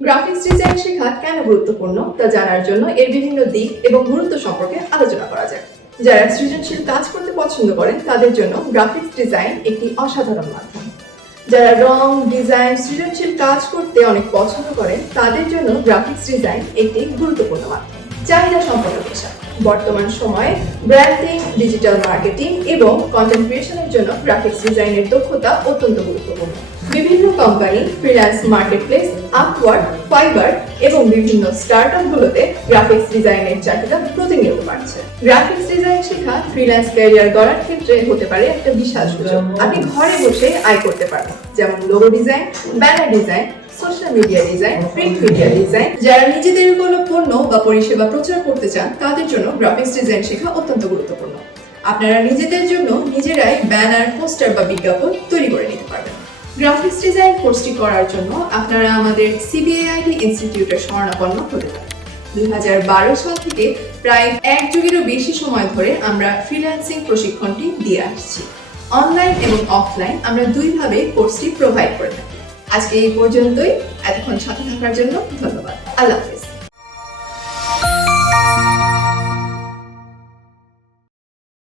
Graphics design শেখা কেন গুরুত্বপূর্ণ তা জানার জন্য এর বিভিন্ন দিক এবং গুরুত্ব সম্পর্কে আলোচনা করা যায় যারা সৃজনশীল কাজ করতে পছন্দ করেন, তাদের জন্য গ্রাফিক্স ডিজাইন একটি অসাধারণ মাধ্যম। যারা রং, ডিজাইন, সৃজনশীল কাজ করতে অনেক পছন্দ করেন, তাদের জন্য গ্রাফিক্স ডিজাইন একটি গুরুত্বপূর্ণ মাধ্যম। চাহিদা সম্পন্ন পেশা বর্তমান সময়ে ব্র্যান্ডিং ডিজিটাল মার্কেটিং এবং কন্টেন্ট ক্রিয়েশনের জন্য গ্রাফিক্স ডিজাইনের দক্ষতা অত্যন্ত গুরুত্বপূর্ণ। বিভিন্ন company freelance marketplace Upwork Fiverr এবং বিভিন্ন স্টার্টআপগুলোতে গ্রাফিক্স ডিজাইনের চাহিদা প্রতিনিয়ত বাড়ছে। গ্রাফিক্স ডিজাইন শেখা ফ্রিল্যান্স ক্যারিয়ার গড়ার ক্ষেত্রে হতে পারে একটা বিশাল সুযোগ। আপনি ঘরে বসে আয় করতে পারবেন, যেমন logo design banner design social media design print media design যারা নিজেদের কোনো পণ্য বা পরিষেবা প্রচার করতে চান, তাদের জন্য গ্রাফিক্স ডিজাইন শেখা অত্যন্ত গুরুত্বপূর্ণ। আপনারা নিজেদের জন্য নিজেরাই ব্যানার পোস্টার বা বিজ্ঞাপন গ্রাফিক্স ডিজাইন কোর্সটি করার জন্য আপনারা আমাদের সিবিআইটি ইনস্টিটিউটের শরণাপন্ন হতে পারেন। দুই সাল থেকে প্রায় এক যুগেরও বেশি সময় ধরে আমরা ফ্রিল্যান্সিং প্রশিক্ষণটি দিয়ে আসছি। অনলাইন এবং অফলাইন আমরা দুইভাবে কোর্সটি প্রোভাইড করে থাকি। আজকে এই পর্যন্তই। এতক্ষণ সাথে থাকার জন্য ধন্যবাদ।